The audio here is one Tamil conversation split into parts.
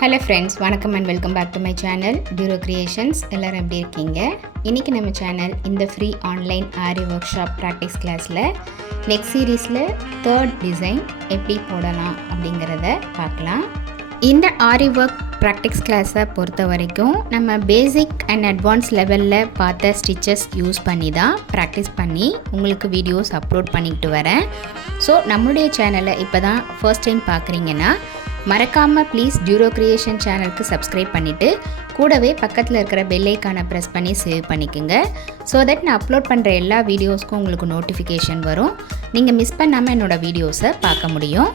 ஹலோ ஃப்ரெண்ட்ஸ், வணக்கம் and welcome back to my channel டியூரோ கிரியேஷன்ஸ். எல்லோரும் எப்படி இருக்கீங்க? இன்றைக்கி நம்ம சேனல் இந்த free online aari workshop practice கிளாஸில் நெக்ஸ்ட் சீரீஸில் 3rd டிசைன் எப்படி போடலாம் அப்படிங்கிறத பார்க்கலாம். இந்த ஆரி ஒர்க் ப்ராக்டிஸ் கிளாஸை பொறுத்த வரைக்கும் நம்ம பேசிக் அண்ட் அட்வான்ஸ் லெவலில் பார்த்த ஸ்டிச்சஸ் யூஸ் பண்ணி தான் ப்ராக்டிஸ் பண்ணி உங்களுக்கு வீடியோஸ் அப்லோட் பண்ணிக்கிட்டு வரேன். ஸோ நம்மளுடைய சேனலை இப்போ தான் ஃபர்ஸ்ட் டைம் பார்க்குறீங்கன்னா மறக்காமல் ப்ளீஸ் டியூரோ கிரியேஷன் சேனலுக்கு சப்ஸ்கிரைப் பண்ணிவிட்டு கூடவே பக்கத்தில் இருக்கிற பெல் ஐக்கானை ப்ரெஸ் பண்ணி சேவ் பண்ணிக்கோங்க. ஸோ தட் நான் அப்லோட் பண்ணுற எல்லா வீடியோஸ்க்கும் உங்களுக்கு நோட்டிஃபிகேஷன் வரும். நீங்கள் மிஸ் பண்ணாமல் என்னோடய வீடியோஸை பார்க்க முடியும்.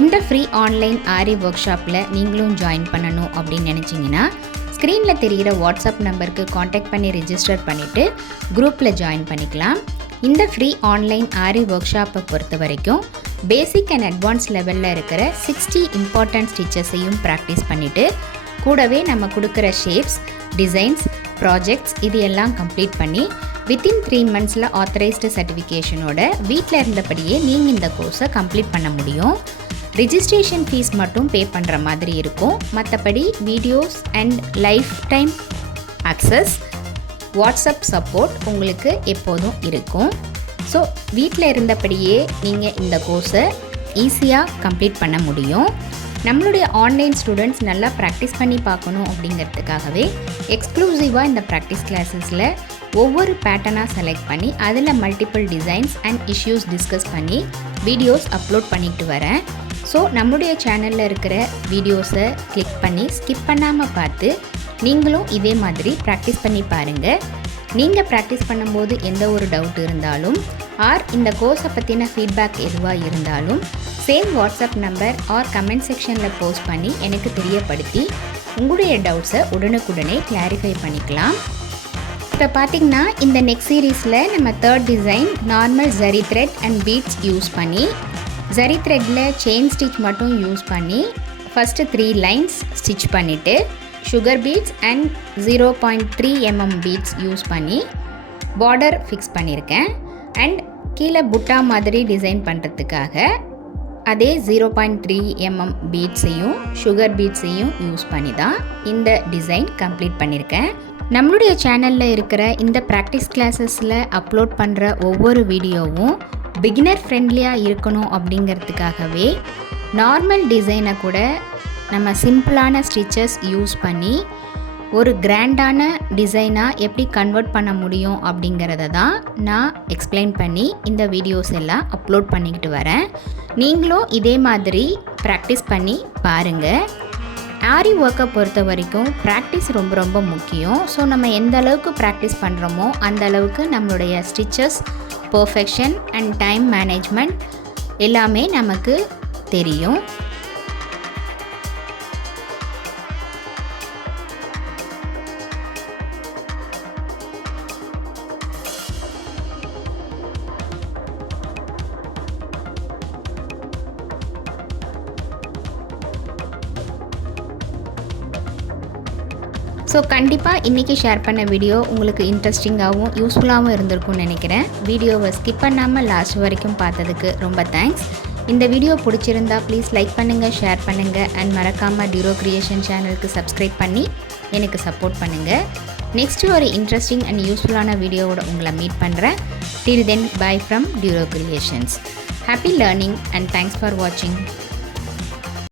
இந்த ஃப்ரீ ஆன்லைன் ஆரி ஒர்க் ஷாப்பில் நீங்களும் ஜாயின் பண்ணணும் அப்படின்னு நினச்சிங்கன்னா ஸ்க்ரீனில் தெரிகிற வாட்ஸ்அப் நம்பருக்கு காண்டாக்ட் பண்ணி ரெஜிஸ்டர் பண்ணிவிட்டு குரூப்பில் ஜாயின் பண்ணிக்கலாம். இந்த ஃப்ரீ ஆன்லைன் ஆரி ஒர்க் ஷாப்பை பொறுத்த வரைக்கும் பேசிக் அண்ட் அட்வான்ஸ் லெவலில் இருக்கிற 60 இம்பார்ட்டன்ட் ஸ்டிச்சஸையும் ப்ராக்டிஸ் பண்ணிவிட்டு கூடவே நம்ம கொடுக்குற ஷேப்ஸ், டிசைன்ஸ், ப்ராஜெக்ட்ஸ் இது எல்லாம் கம்ப்ளீட் பண்ணி வித்தின் 3 மந்த்ஸில் ஆத்தரைஸ்டு சர்டிஃபிகேஷனோட வீட்டில் இருந்தபடியே நீங்கள் இந்த கோர்ஸை கம்ப்ளீட் பண்ண முடியும். ரிஜிஸ்ட்ரேஷன் ஃபீஸ் மட்டும் பே பண்ணுற மாதிரி இருக்கும். மற்றபடி videos and life time access, WhatsApp support உங்களுக்கு எப்போதும் இருக்கும். ஸோ வீட்டில் இருந்தபடியே நீங்கள் இந்த கோர்ஸை ஈஸியாக கம்ப்ளீட் பண்ண முடியும். நம்மளுடைய ஆன்லைன் ஸ்டூடெண்ட்ஸ் நல்லா ப்ராக்டிஸ் பண்ணி பார்க்கணும் அப்படிங்கிறதுக்காகவே எக்ஸ்க்ளூசிவாக இந்த ப்ராக்டிஸ் கிளாஸஸில் ஒவ்வொரு பேட்டர்னாக செலக்ட் பண்ணி அதில் multiple designs and issues discuss பண்ணி வீடியோஸ் அப்லோட் பண்ணிட்டு வரேன். ஸோ நம்மளுடைய சேனலில் இருக்கிற வீடியோஸை கிளிக் பண்ணி ஸ்கிப் பண்ணாமல் பார்த்து நீங்களும் இதே மாதிரி ப்ராக்டிஸ் பண்ணி பாருங்கள். நீங்கள் ப்ராக்டிஸ் பண்ணும்போது எந்த ஒரு டவுட் இருந்தாலும் ஆர் இந்த கோர்ஸை பற்றின ஃபீட்பேக் எதுவாக இருந்தாலும் same WhatsApp number or comment செக்ஷனில் போஸ்ட் பண்ணி எனக்கு தெரியப்படுத்தி உங்களுடைய டவுட்ஸை உடனுக்குடனே கிளாரிஃபை பண்ணிக்கலாம். இப்போ பார்த்திங்கன்னா இந்த நெக்ஸ்ட் சீரீஸில் நம்ம 3rd design normal zari thread and beads use பண்ணி ஜரி த்ரெட்டில் செயின் ஸ்டிச் மட்டும் யூஸ் பண்ணி ஃபஸ்ட்டு 3 லைன்ஸ் ஸ்டிச் பண்ணிவிட்டு sugar beads and 0.3 mm beads use பண்ணி பார்டர் ஃபிக்ஸ் பண்ணியிருக்கேன். அண்ட் கீழே புட்டா மாதிரி டிசைன் பண்ணுறதுக்காக அதே 0.3 mm பீட்ஸையும் சுகர் பீட்ஸையும் யூஸ் பண்ணி தான் இந்த டிசைன் கம்ப்ளீட் பண்ணியிருக்கேன். நம்மளுடைய சேனலில் இருக்கிற இந்த ப்ராக்டிஸ் கிளாஸஸில் அப்லோட் பண்ணுற ஒவ்வொரு வீடியோவும் பிகினர் ஃப்ரெண்ட்லியாக இருக்கணும் அப்படிங்கிறதுக்காகவே நார்மல் டிசைனை கூட நம்ம சிம்பிளான ஸ்டிச்சஸ் யூஸ் பண்ணி ஒரு கிராண்டான டிசைனாக எப்படி கன்வெர்ட் பண்ண முடியும் அப்படிங்கிறத தான் நான் எக்ஸ்பிளைன் பண்ணி இந்த வீடியோஸ் எல்லாம் அப்லோட் பண்ணிக்கிட்டு வரேன். நீங்களும் இதே மாதிரி ப்ராக்டிஸ் பண்ணி பாருங்கள். ஆரி ஒர்க்கை பொறுத்த வரைக்கும் ப்ராக்டிஸ் ரொம்ப ரொம்ப முக்கியம். ஸோ நம்ம எந்த அளவுக்கு ப்ராக்டிஸ் பண்ணுறோமோ அந்த அளவுக்கு நம்மளுடைய stitches perfection and time management எல்லாமே நமக்கு தெரியும். ஸோ கண்டிப்பாக இன்றைக்கி ஷேர் பண்ண வீடியோ உங்களுக்கு இன்ட்ரெஸ்டிங்காகவும் யூஸ்ஃபுல்லாகவும் இருந்திருக்கும்னு நினைக்கிறேன். வீடியோவை ஸ்கிப் பண்ணாமல் லாஸ்ட் வரைக்கும் பார்த்ததுக்கு ரொம்ப தேங்க்ஸ். இந்த வீடியோ பிடிச்சிருந்தா ப்ளீஸ் லைக் பண்ணுங்கள், ஷேர் பண்ணுங்கள் அண்ட் மறக்காமல் டியூரோ கிரியேஷன் சேனலுக்கு சப்ஸ்கிரைப் பண்ணி எனக்கு சப்போர்ட் பண்ணுங்கள். நெக்ஸ்ட்டு ஒரு இன்ட்ரெஸ்டிங் அண்ட் யூஸ்ஃபுல்லான வீடியோவோட உங்களை மீட் பண்ணுறேன். Till then bye from Duro Creations. Happy learning and thanks for வாட்சிங்.